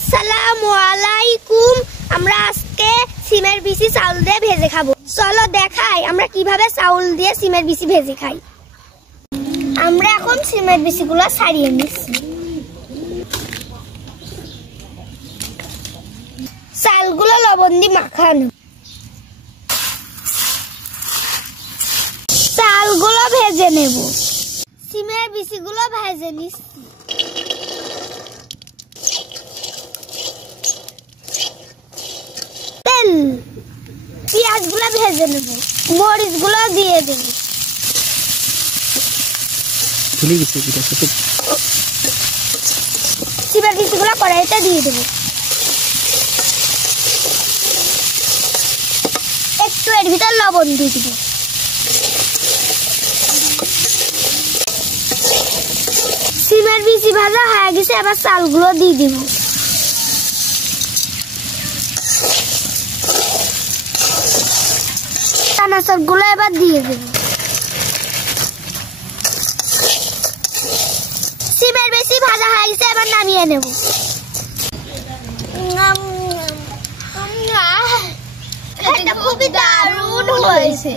আসসালামু আলাইকুম। আমরা আজকে সিমের বিচি চাউল দিয়ে ভেজে খাবো। চলো দেখাই আমরা কিভাবে চাউল দিয়ে সিমের বিচি ভেজে খাই। আমরা এখন সিমের বিচিগুলো ছাড়িয়ে নিচ্ছি। চালগুলো লবণ দিয়ে মাখানো। চালগুলো ভেজে নেব। সিমের বিচিগুলো ভেজে নিচ্ছি। তেল পেঁয়াজগুলো ভেজে নেব। মরিচগুলো দিয়ে দেব। সিমের বিচিগুলো কড়াইতে দিয়ে দেব। একটু এর ভিতর লবণ দিয়ে দেব। সিমের বিচি ভাজা হয়ে গেছে, এবার চালগুলো দিয়ে দিব। চানাচুরগুলো এবার দিয়ে দেব। সিমের বিচি ভাজা হয়ে গেছে, এবার নামিয়ে নেব। এটা খুবই দারুণ হয়েছে।